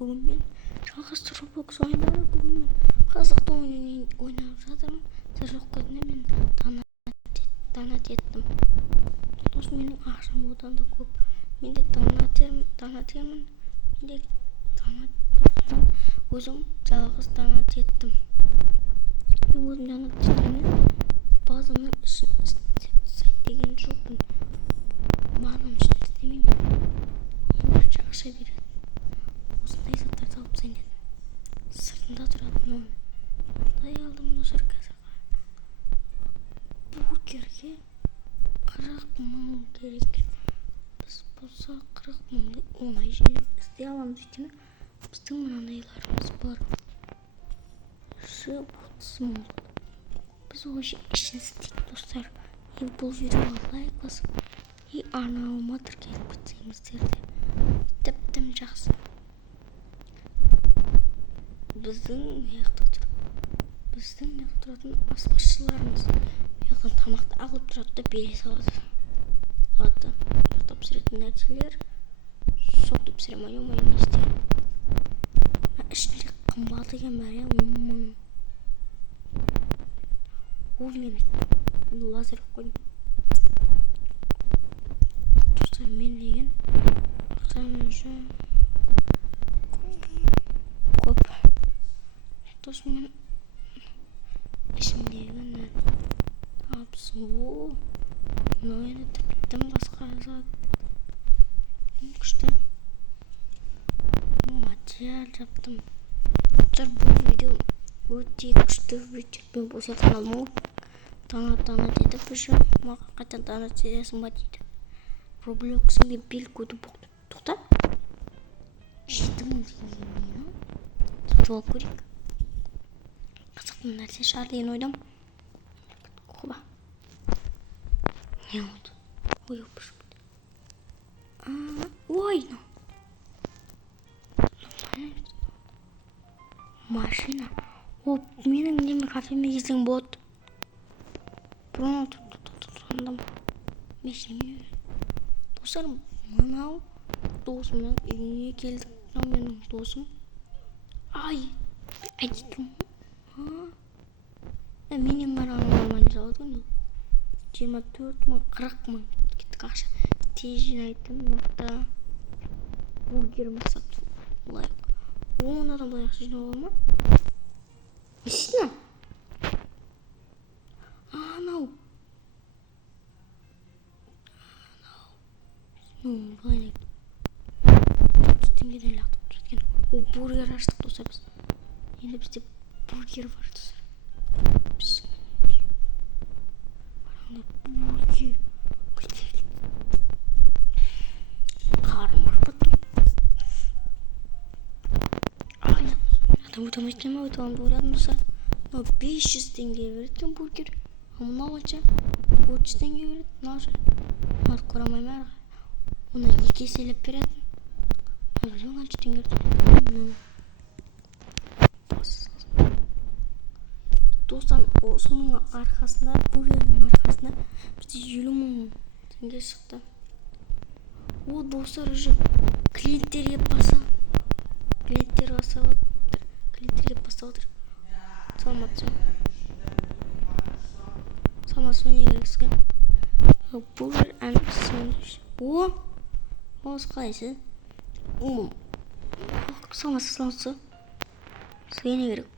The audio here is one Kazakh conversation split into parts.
Бүгін мен жалғыз Roblox ойындары. Бүгін мен қызықты ойын ойнап жатырмын. Сіз жоқ кезінде мен донат еттім. Сосын менің ақшам одан да көп. Мен де донат термін. Мен де донаттан өзім жалғыз донат еттім. Мен өзім донат еттім. Базамның ішін сайт деген жоқпын. Базамның ішін істемеймін. Бірінші ақша береді. Осындай заттарды алып тастайын дедім. Сыртында тұратын оны. Ондай алдым достар қазір. Бургерге 40 мың керек. Біз болса 40 мыңды оңай жинап істей аламыз. Өйткені біздің мынандайларымыз бар. 30 мың. Біз ол ішін істейік достар. Бұл видеоға лайк басып, арнауыма тіркеліп кетсеңіздер де тіптен жақсы. Біздің маяқта тұратын аспазшыларымыз маяқтан тамақты алып тұрады да бере салады. Ладно, жақта пісіретін нәрселер соқты пісіремай не істеймін. Ішінде қымбат екен бәрі 10 мың. Ол мен лазер қойдым. Достар, мен деген ақшам уже көп. Сосын мен ішімдегі тапсын. Но енді тіптен басқа зат. Күшті. Материал жаптым. Достар, бұл видео өте күшті видео. Мен бұл сияқты қалмау. Донат етіп уже маған қайтадан донат сериясын ба дейді. Roblox'ın bir bil kodu тоқта. 7 мың теңгемен сатып алып көрейік. Қызықты нәрсе шығар деген ойдам. Құба. Не oldu? Ой, ой, машина. Менің неме кафеме келсең болады. Бұрын тұтандым. Мешеме. Достар, мынау досымның үйіне келдік. Мынау менің досым. Әдетім. Менен қарағаныман жалады. 24 мың, 40 мың кеттік ақша. Тез жинайтын. Мақта бургерімі сатып лайық. 10 адам лайық жинау ма? Несіне? Анау. Былай не? 30 теңгеден лақтып жатқан. Ол бургер аштық достар біз. Енді бізде бургер бар достар. Бургер. Қарым арбаттым. Адам өтемейткен ме? Өтемейді ойладым достар. 500 теңге беретін бургер. Мынау қанша? 30 теңге береді. Мынау ше. Мынау көремей ме? Оны 2 еселеп беретін. Білмеймін қанша теңге береді. Достар, соның арқасында, бургердің арқасында бізде 50 мың теңге шықты. Ол достар уже клиенттерге бастап отыр. Салмасы не керекскен? Бургер сэндвич. Осы қалайсы? Салмасы. Сізге не керек?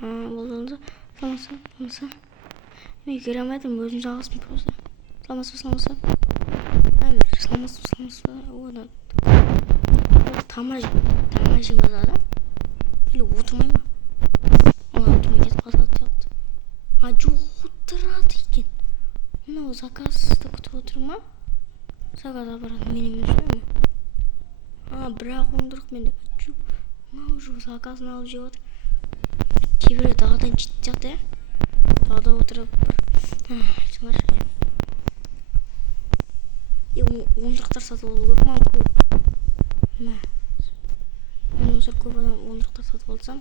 Болдыңызы. Салмасы. Мен көре алмайтым, өзім жалғызбын просто. Салмасы. Салмасы. Одан. Тамажи базада. Или отырмай ма? Отырмай кетіп қалады сияқты. Жоқ, отырады екен. Мынау заказды күтіп отыр ма? Заказ апарады менің өзіме ме? Бірақ оңдырық менде. Мынау жоқ, заказын алып жеп отыр. Кейбірі дағадан жетті сияқты, дағада отырып жаңар оңдырықтар сатып алу керек ма? Мен осыр көп адам оңдырықтар сатып алсам,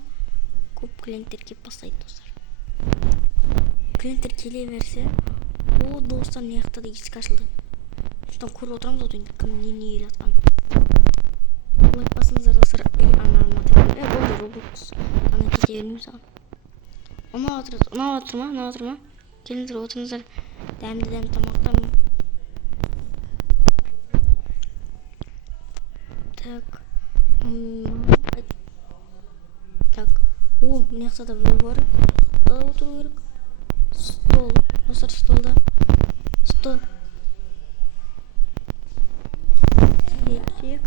көп клиенттер кеп бастайды достар. Клиенттер келе берсе, о достар не яқта да есік ашылды. Содан көріп отырамыз одан кім не келе жатқанын. Лайк басыңыздар достар. Ана кете бермеймін саған. Ұнап отыр ма? Келіңдер, отырыңыздар. Дәмді тамақтар. Так. Так. О, мына жақта да біреу бар. Отыру керек. Стол. Достар, столда. Стол. Керек.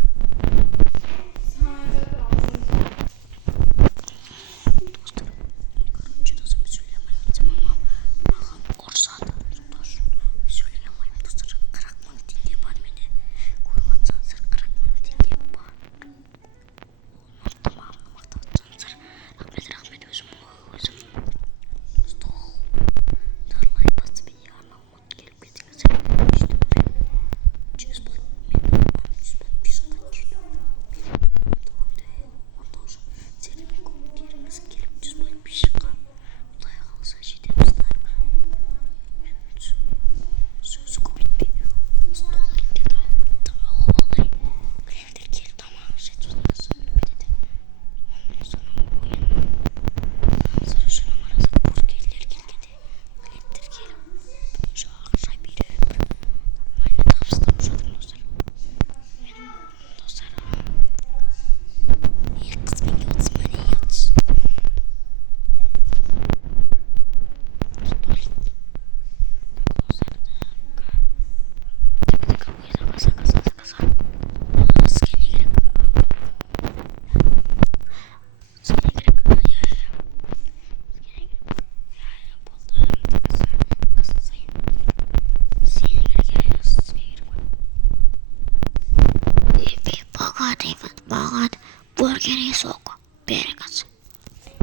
Burgeri sok. Berkas.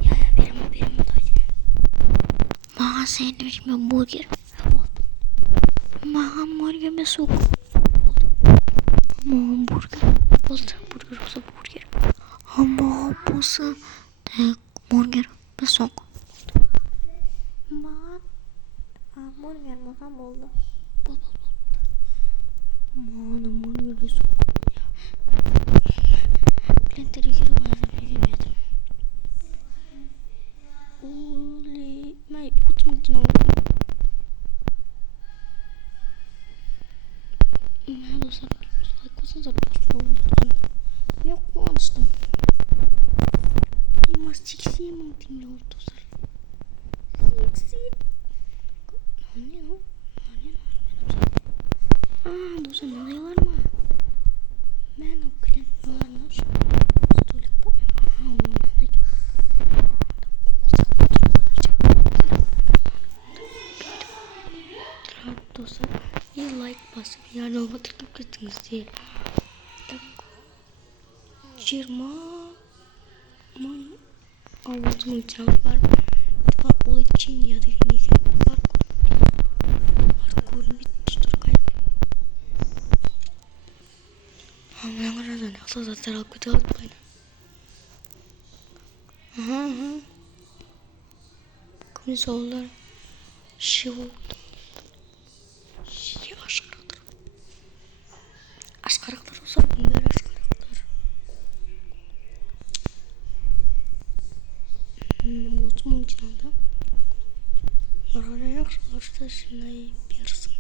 Ya benim dayı. Maha sandviç mi burger? Maha burger mi sok? Maha burger. Oldu. Burger olsa burger. Ama olsa burger mi sok? Maha burger mi tam oldu? Bol. Maha burger mi sok? Blender yürü bana bilmedim. Oley, ben utmak için aldım. Ben dostlar, like da post oldu. Yok mu alıştım? Ama seksi mi dinliyor dostlar? Seksi. Ne o? Aa dostlar ne diyorlar mı? Ben o klient varmış. Столик bu. Dostlar bir like basıp yani olma tıklayıp gittiniz diye. 20 avutmun canı var. Var ol için ya da yine var. Hardcore bitti dur kayıp. Ama ne kadar da ne kadar da tarak kötü atmayın. Aha. Kımız oğullar. Şey oldu. Aşkaraklar olsa bunlar aşkaraklar. Mutlu için aldım. Oraya yakışıklar şimdi birsin.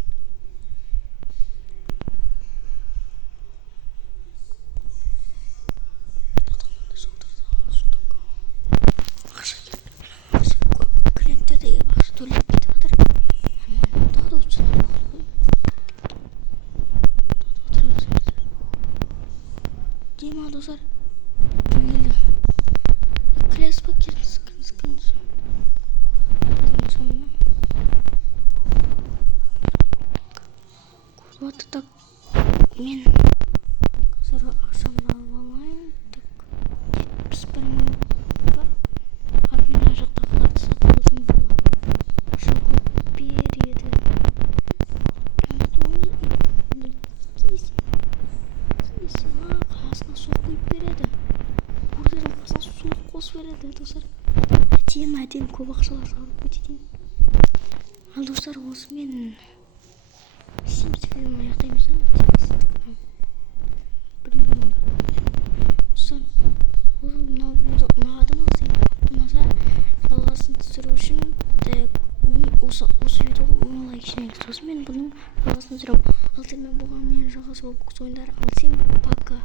Klientler de yavaş dolu bitti kadar. Daha da uçsun. Değil mi dostlar? Öyle. Klas bakır sıkın. Sonra. Kurvatı da men. Sonra akşamlar vallahi tık. Süperman var. Harbiden aşağıda kadar satıldım bu. Şoku bir yedi. Kisi ha kasına su koyup beredi. Burger'ın kasına su kos beredi dostlar. Әдем көп ақшалар салып кетейін. Ал достар осымен Sims фильм аяқтаймыз. Достар, мынау видео ұнады ма? осы видеоға лайк жеңіз. Сосын мен бұның жалғасын түсіремін. Ал сен мен бұған мен жалғасы Roblox ойындары. Ал сен пока.